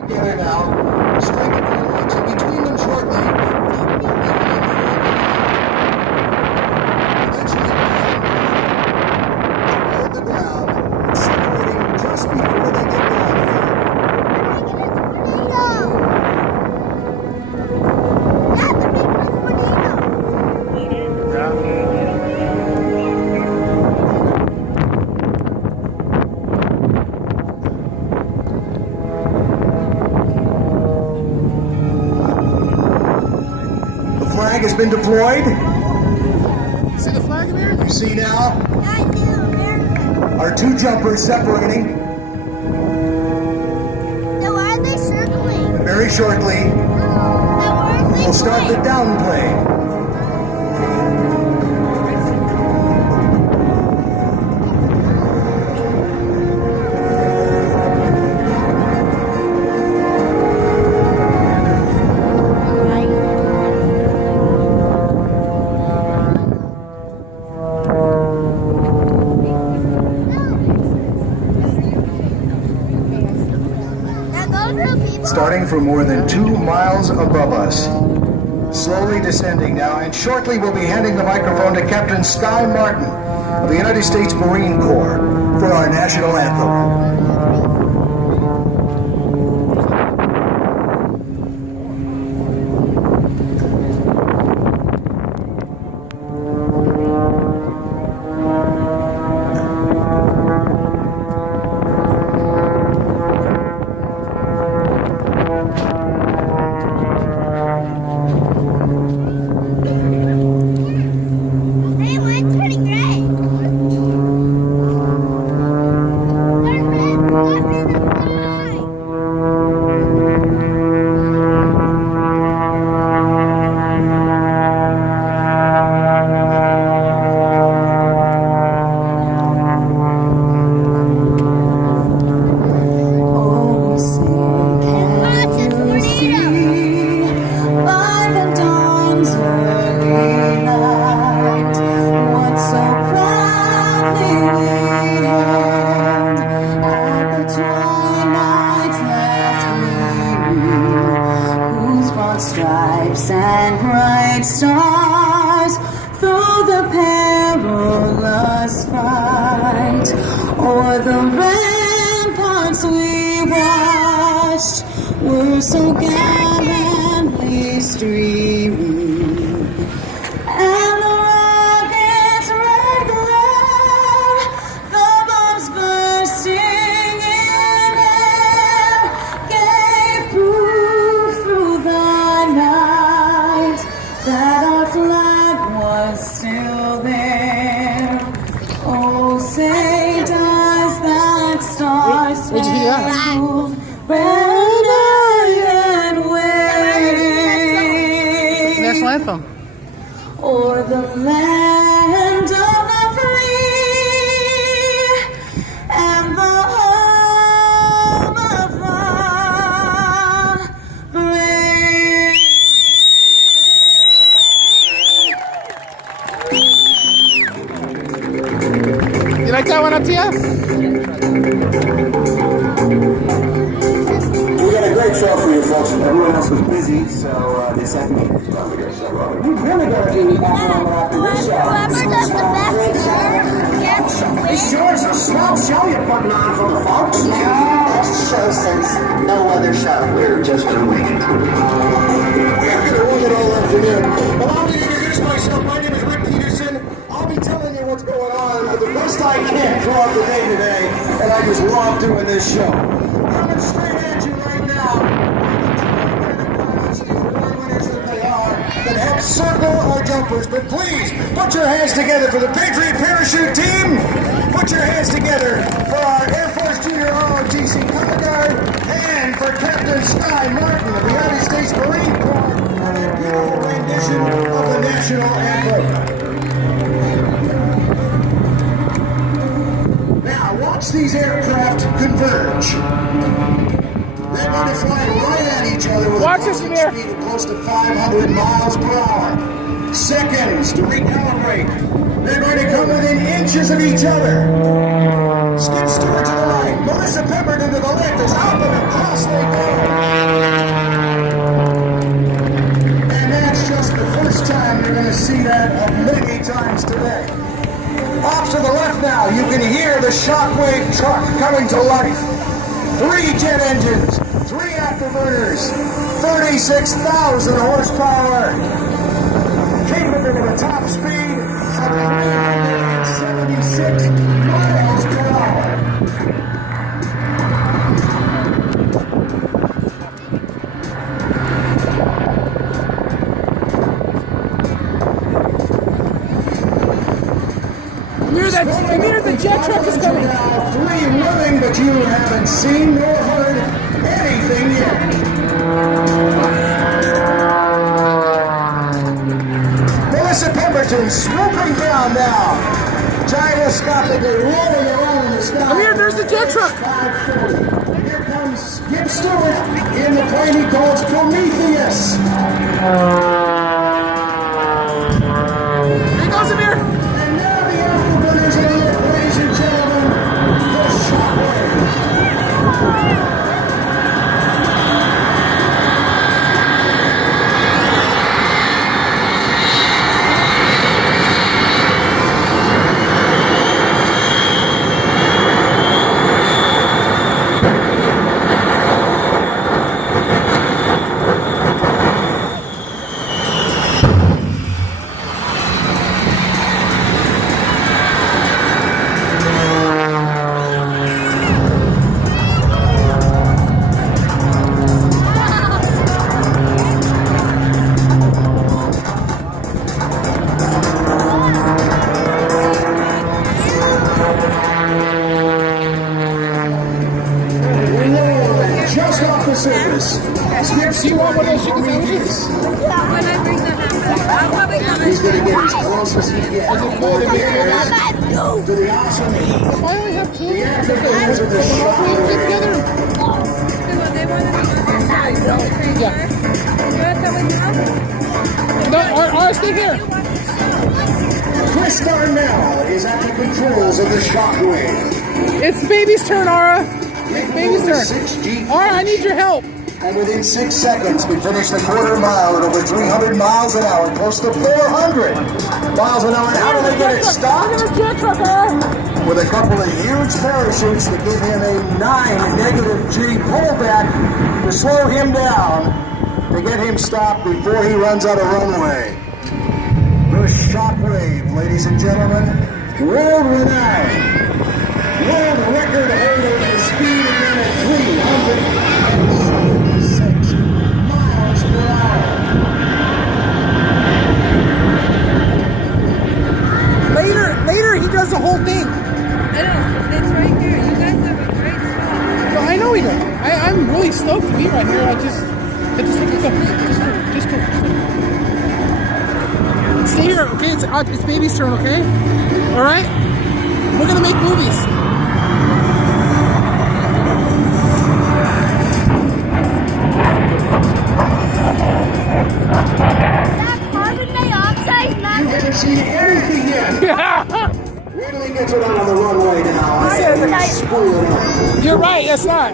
Together now, striking their legs in between them shortly. Eventually, hold the ground, separating just before they get down here. The flag has been deployed. See the flag there? You see now our two jumpers separating. Now why are they circling? Very shortly, Now where are they we'll start the going? down play. Now those are people. Starting from more than 2 miles above us. Slowly descending now, and shortly we'll be handing the microphone to Captain Sky Martin of the United States Marine Corps for our national anthem. Hey, mine's turning red. There's red in the sky. Oh, say, can Watch it, you see tornado. by the dawn's early light what so proudly we hailed at the twilight's last gleaming, whose broad stripes and bright stars through the perilous fight o'er the ramparts we watched were so gallantly streaming, and the rocket's red glare, the bombs bursting in air, gave proof through the night that our flag was still there. Oh, say does that star Where'd you hear that? spangled banner yet wave National anthem. o'er the land of the free and the home of the brave? You like that one, Atia? We got a great show for you folks. Everyone else was busy, so they sent me. We really got to do the after this show. Whoever does the best gets to win. Sure is a swell show you're putting on for the folks. Best show since no other show. We're just gonna wing it. We're gonna wing it all afternoon. Allow me to introduce myself. My name is Rick Peterson. I'll be telling you what's going on the best I can throughout the day today, and I just love doing this show. Coming straight at you right now. That help circle our jumpers, but please put your hands together for the Patriot Parachute Team. Put your hands together for our Air Force Junior ROTC Color Guard and for Captain Sky Martin of the United States Marine Corps for their beautiful rendition of the national anthem. Now watch these aircraft converge. They're going to fly right at each other with Watch a this, cruising Amir. speed of close to 500 miles per hour. Seconds to recalibrate. They're going to come within inches of each other. Skip Stewart to the right. Melissa Pemberton to the left as up and across they go. Shockwave truck coming to life. 3 jet engines, 3 afterburners, 36,000 horsepower, capable of a top speed of 376 miles per hour. Amir, the jet truck is coming. Now 3 running, but you haven't seen nor heard anything yet. Melissa Pemberton swooping down now, gyroscopically rolling around in the sky. Amir, there's the jet truck. 540. Here comes Skip Stewart in the plane he calls Prometheus. There goes Amir. And now the afterburners are here, ladies and gentlemen, the Shockwave. Just off the surface. Skip Do you want one of those chicken Prometheus. sandwiches? When I bring that up, I'll probably come He's going to get as close as he can to the awesome heat. Why do we have two? The afterburners of the Get Shockwave. together. They wanted to go outside. Yeah. You want to come with me? No, or stay here. Chris Darnell is at the controls of the Shockwave. It's baby's turn, Ara. It's baby's turn. 6G. Ara, I need your help. And within 6 seconds, we finished the quarter mile at over 300 miles an hour, close to 400 miles an hour. How do they get it stopped? Look at the jet truck, Ara. With a couple of huge parachutes that give him a 9 negative G pullback to slow him down, to get him stopped before he runs out of runway. The Shockwave, ladies and gentlemen, world renowned, world record holder for speed again at 376 miles per hour. Later, he does the whole thing. I know. It's right here. You guys have a great spot. No, I know he does. I'm really stoked to be right here. Just go. Stay here, okay? It's baby's turn, okay? All right? We're gonna make movies. That carbon dioxide You matters. haven't seen anything yet. Wait till he gets it out on the runway now. Spoil it up. You're right, it's not.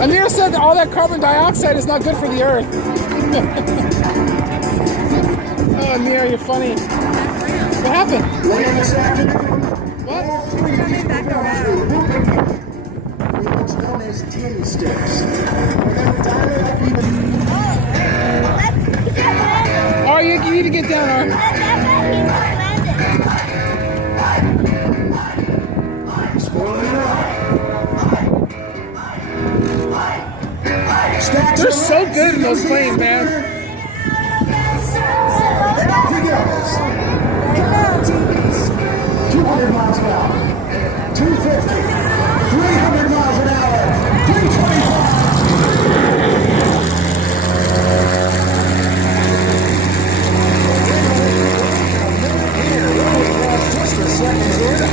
Amir said that all that carbon dioxide is not good for the earth. Oh, Amir, you're funny. What happened? Later this afternoon, What? all 3 people what's known as tin sticks. We're going to dial it up even. Let's get landed. Oh, you need to get down, Ar. That he's landed. Spoiling it up. Stacks They're of so good in those planes, man. And off he goes. 200 miles an hour. 250. 300 miles an hour. 325. Just a second here.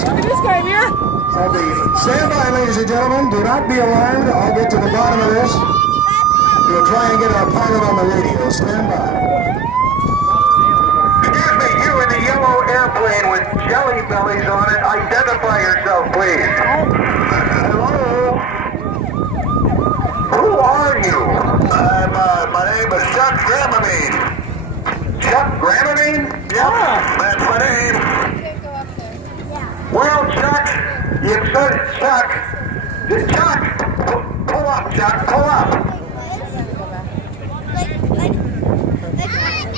Look at this guy, Amir. Stand by, ladies and gentlemen. Do not be alarmed. I'll get to the bottom of this. We'll try and get our pilot on the radio. Stand by. Excuse me, you in the yellow airplane with jelly bellies on it. Identify yourself, please. Hello? Who are you? Dramamine. Chuck Dramamine? Yep, that's my name. Well, Chuck, you said it, Chuck. Chuck, pull up, Chuck, pull up.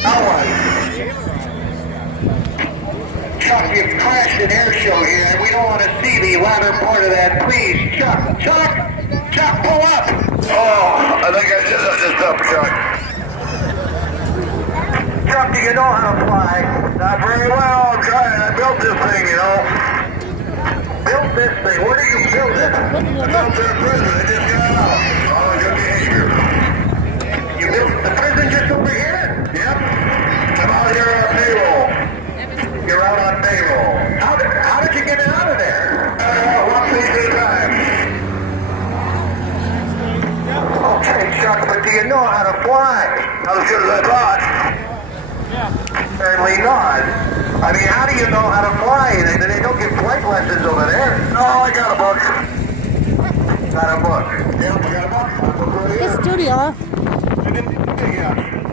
Now what? Chuck, you've crashed an air show here, and we don't want to see the latter part of that. Please, Chuck, pull up. Oh, I think I just up, Chuck. Chuck, do you know how to fly? Not very well. I'm trying. I built this thing, you know. Built this thing. Where did you build it? I built it in prison. I just got out. Oh, good behavior. You built the prison just over here? Yep. I'm out here on payroll. You're out on payroll. How did you get out of there? One piece at a time. Okay, Chuck, but do you know how to fly? Not as good as I thought. Certainly not. I mean, how do you know how to fly? They don't give flight lessons over there. No, I got a book. Got a book. Yeah, I got a book. It's studio, huh? Yeah.